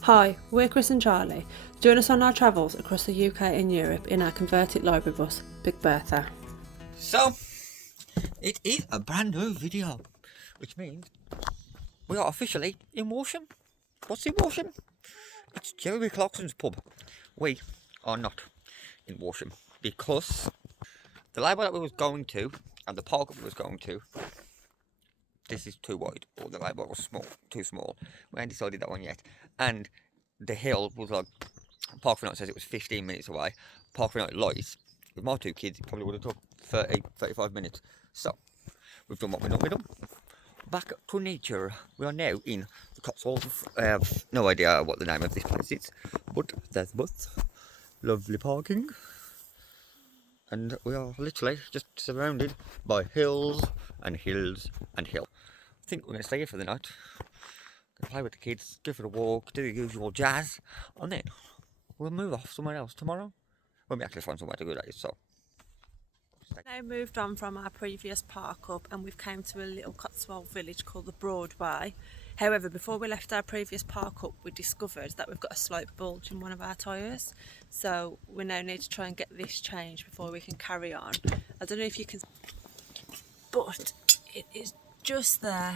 Hi, we're Chris and Charlie. Join us on our travels across the UK and Europe in our converted library bus, Big Bertha. So, it is a brand new video, which means we are officially in Walsham. What's in Walsham? It's Jeremy Clarkson's pub. We are not in Walsham because the library that we was going to and the park that we was going to, this is too wide, or the library was too small. We haven't decided that one yet. And the hill was like, Park for Night says it was 15 minutes away. Park for Night lies. With my two kids, it probably would have took 35 minutes. So, we've done what we normally done. Back to nature. We are now in the Cotswolds. I have no idea what the name of this place is, but there's bus, lovely parking, and we are literally just surrounded by hills and hills and hills. I think we're going to stay here for the night, play with the kids, go for a walk, do the usual jazz, and then we'll move off somewhere else tomorrow when we actually find somewhere to go. That is so. Now moved on from our previous park up and we've came to a little Cotswold village called the Broadway. However, before we left our previous park up, we discovered that we've got a slight bulge in one of our tyres. So we now need to try and get this changed before we can carry on. I don't know if you can, but it is just there.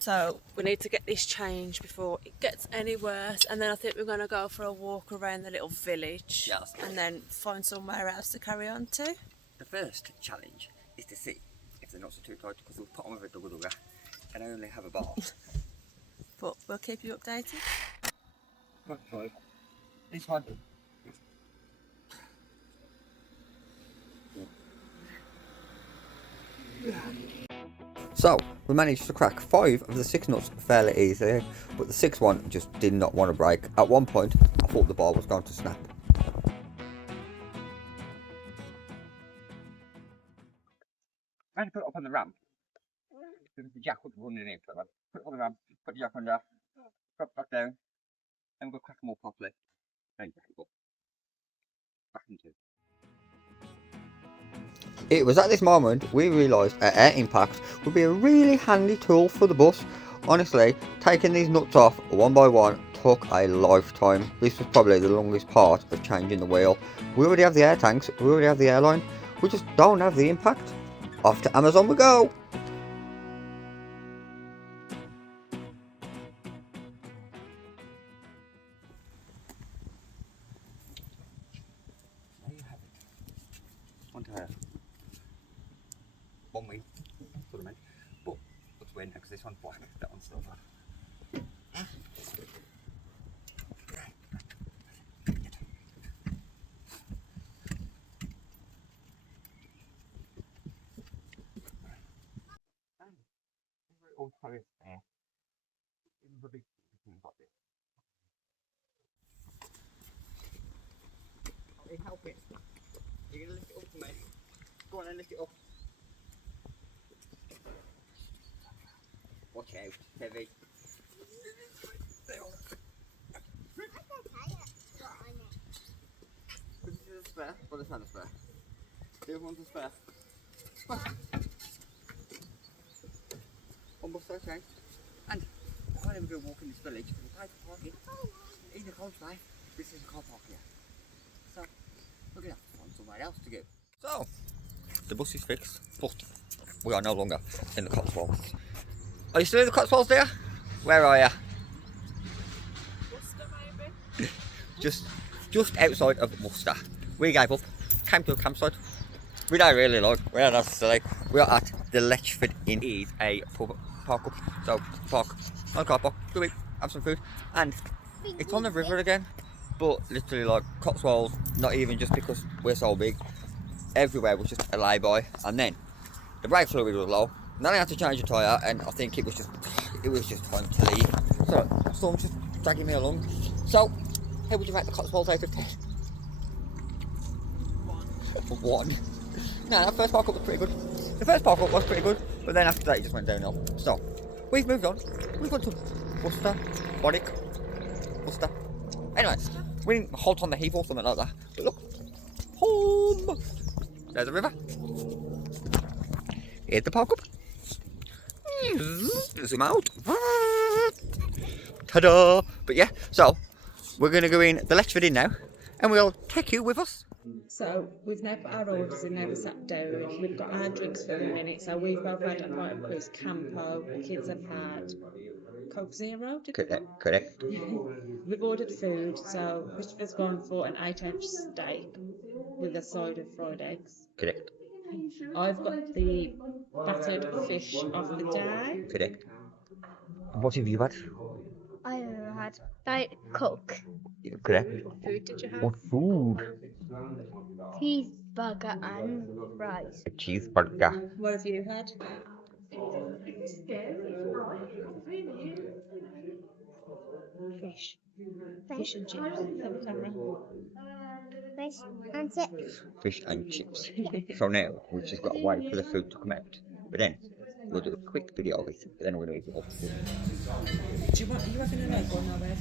So we need to get this changed before it gets any worse, and then I think we're going to go for a walk around the little village, Yes. And then find somewhere else to carry on to. The first challenge is to see if the nuts are too tight, because we'll put on with a double dugger and I only have a bar. But we'll keep you updated. Right, this one. So, we managed to crack 5 of the 6 nuts fairly easily, but the 6th one just did not want to break. At one point, I thought the bar was going to snap. I had to put it up on the ramp, because the jack was running in for it. Put it on the ramp, put the jack under, drop back down, and we'll crack them all properly. Then jack it up. Back into. It was at this moment we realised an air impact would be a really handy tool for the bus. Honestly, taking these nuts off one by one took a lifetime. This was probably the longest part of changing the wheel. We already have the air tanks, we already have the airline, we just don't have the impact. Off to Amazon we go! There you have it. One tire. 1 week, sort of meant. But looks weird now because this one's black, that one's silver. Old tires there. This is a big thing about this. How you help it? You're gonna lift it up for me. Go on and lift it up. Watch out, heavy. This is a spare, well it's not a spare. The other one's a spare. One bus there changed. And I can't even go walk in this village because it's high for parking. In the coastline, this is a car park here. So we're gonna have to find somewhere else to go. So the bus is fixed, but we are no longer in the Cotswolds. Are you still in the Cotswolds there? Where are you? Worcester, maybe? Just outside of Worcester. We gave up, came to a campsite. We don't really like where that's silly. We are at the Letchford Inn. It is a pub park up. So park, on car park, go eat, have some food, and it's on the river again. But literally like Cotswolds, not even just because we're so big. Everywhere was just a lay-by, and then the brake fluid was low. Then I had to change the tyre, and I think it was just time to leave. So storm's just dragging me along. So how would you rate the Cotswolds out of 10? 1. No, that first park up was pretty good. The first park up was pretty good, but then after that it just went downhill. So we've moved on. We've gone to Worcester, Warwick, Worcester. Anyway, we didn't halt on the heath or something like that. But look, home. There's the river. Here's the park up. Zoom out. Ta-da! But yeah, so we're going to go in the Letchford Inn now, and we'll take you with us. So we've now put our orders in, now we're sat down. We've got our drinks for the minute. So we've both had a pint of Cruz Campo. The kids have had Coke Zero. Correct. We've ordered food. So Christopher's gone for an 8-inch steak with a side of fried eggs. Correct. I've got the battered fish of the day. Correct. What have you had? I had Diet Coke, Correct. What food did you have? What food? cheeseburger, and fries. A cheeseburger. What have you had? Fish. Fish and chips. Tell the camera. Fish and chips. Fish and chips. So now we've just got to wait for the food to come out. But then we'll do a quick video of it. But then we're going to eat it all. Do you want? Are you having an egg or no egg?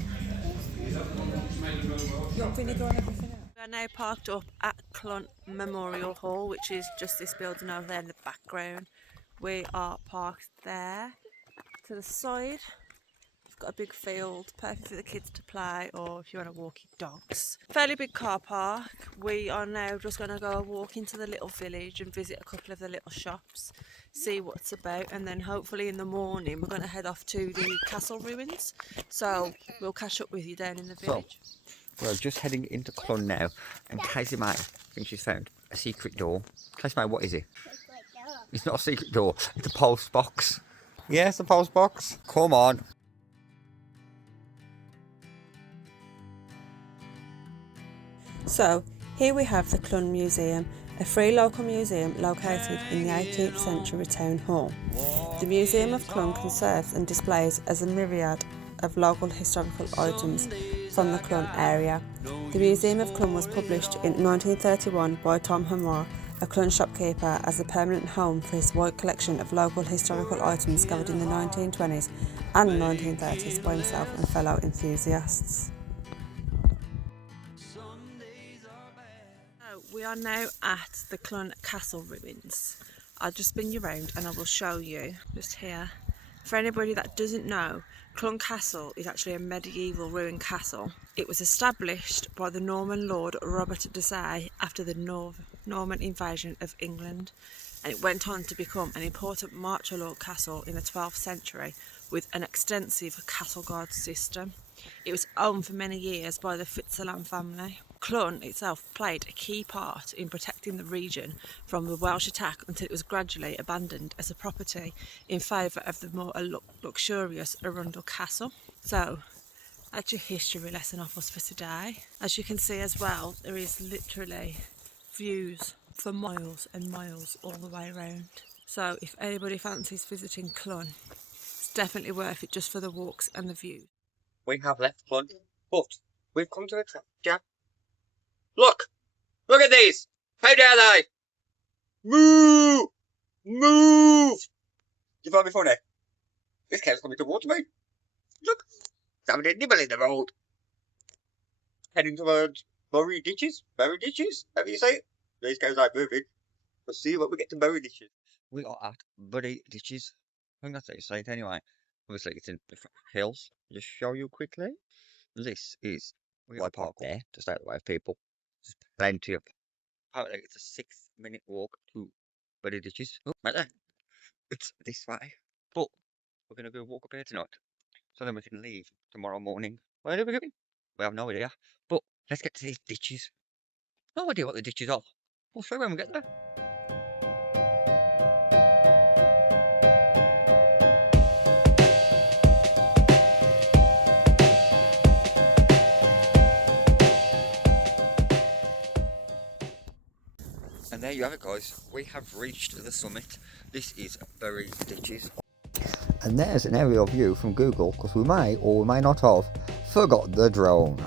You want vinegar on everything else? We are now parked up at Clun Memorial Hall, which is just this building over there in the background. We are parked there. To the side, we've got a big field, perfect for the kids to play, or if you want to walk your dogs. Fairly big car park. We are now just going to go walk into the little village and visit a couple of the little shops, see what it's about, and then hopefully in the morning we're going to head off to the castle ruins. So we'll catch up with you down in the village. We're just heading into Clun now, and Casey May thinks she's found a secret door. Casey May, what is it? It's not a secret door, it's a post box. Yes, a post box. Come on. So here we have the Clun Museum, a free local museum located in the 18th century town hall. The Museum of Clun conserves and displays as a myriad of local historical items from the Clun area. The Museum of Clun was published in 1931 by Tom Hamar, a Clun shopkeeper, as a permanent home for his wide collection of local historical items gathered in the 1920s and 1930s by himself and fellow enthusiasts. We are now at the Clun Castle ruins. I'll just spin you around and I will show you just here. For anybody that doesn't know, Clun Castle is actually a medieval ruined castle. It was established by the Norman Lord Robert de Say after the Norman invasion of England, and it went on to become an important martial law castle in the 12th century with an extensive castle guard system. It was owned for many years by the Fitzalan family. Clun itself played a key part in protecting the region from the Welsh attack until it was gradually abandoned as a property in favour of the more luxurious Arundel Castle. So that's your history lesson off us for today. As you can see as well, there is literally views for miles and miles all the way around. So if anybody fancies visiting Clun, it's definitely worth it just for the walks and the views. We have left Clun, but we've come to a trap jam. Look! Look at these! How dare they! Move! Move! You find me funny? This cow's coming towards me. Look! It's having a nibble in the road. Heading towards Bury Ditches. Bury Ditches? However you say it. These cows aren't moving. Let's see what we get to Bury Ditches. We are at Bury Ditches. I think that's how you say it anyway. Obviously it's in the hills. Just show you quickly. This is I park there to stay out of the way of people. There's plenty of. Apparently it's a 6-minute walk to Bury Ditches. Oh, right there. It's this way. But we're gonna go walk up here tonight. So then we can leave tomorrow morning. Where are we going? We have no idea. But let's get to these ditches. No idea what the ditches are. We'll show you when we get there. And there you have it, guys. We have reached the summit. This is Bury Ditches. And there's an aerial view from Google, because we may or we may not have forgot the drone.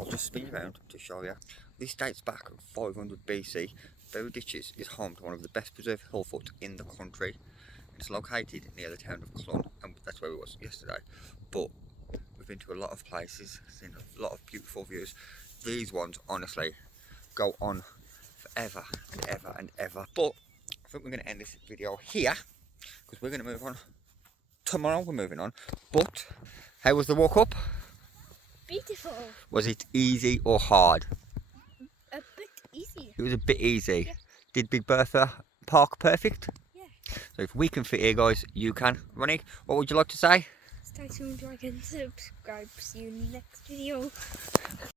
I'll just spin you around to show you. This dates back 500 BC. Bury Ditches is home to one of the best preserved hill forts in the country. It's located near the town of Clun, and that's where we was yesterday. But we've been to a lot of places, seen a lot of beautiful views. These ones, honestly, go on forever and ever and ever. But I think we're going to end this video here, because we're going to move on. Tomorrow we're moving on, but How was the walk up? Beautiful. Was it easy or hard? A bit easy. It was a bit easy. Yeah. Did Big Bertha park perfect? Yeah. So if we can fit here, guys, you can. Ronnie, what would you like to say? Stay tuned, like and subscribe. See you in the next video.